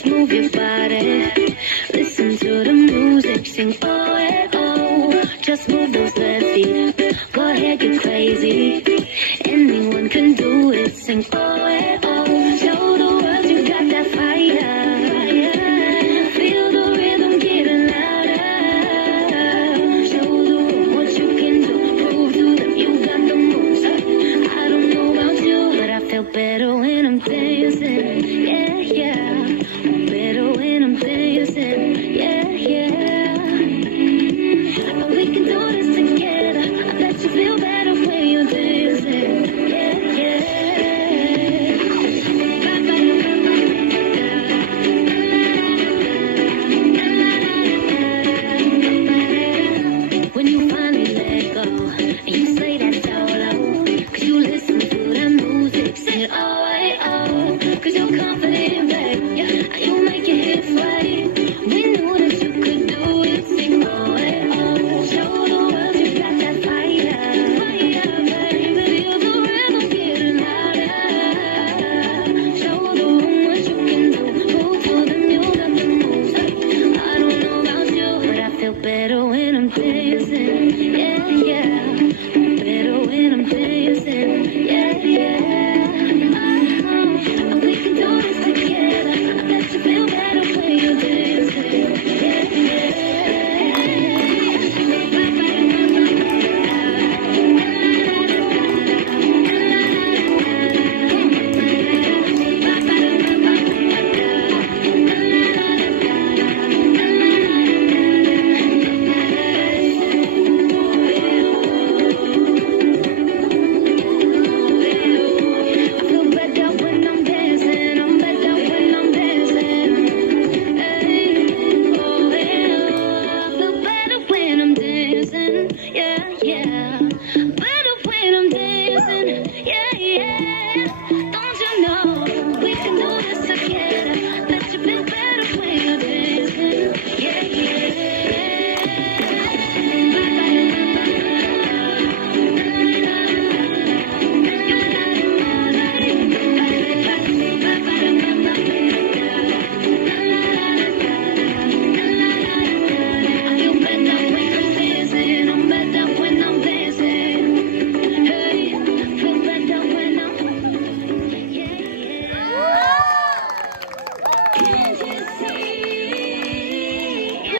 Just move your body. Listen to the music. Sing oh eh, oh. Just move those left feet. Go ahead, get crazy. Anyone can do it. Sing oh eh, oh. Show the world you got that fire. Feel the rhythm getting louder. Show the world what you can do. Prove to them you got the moves. I don't know about you, but I feel better when I'm dancing.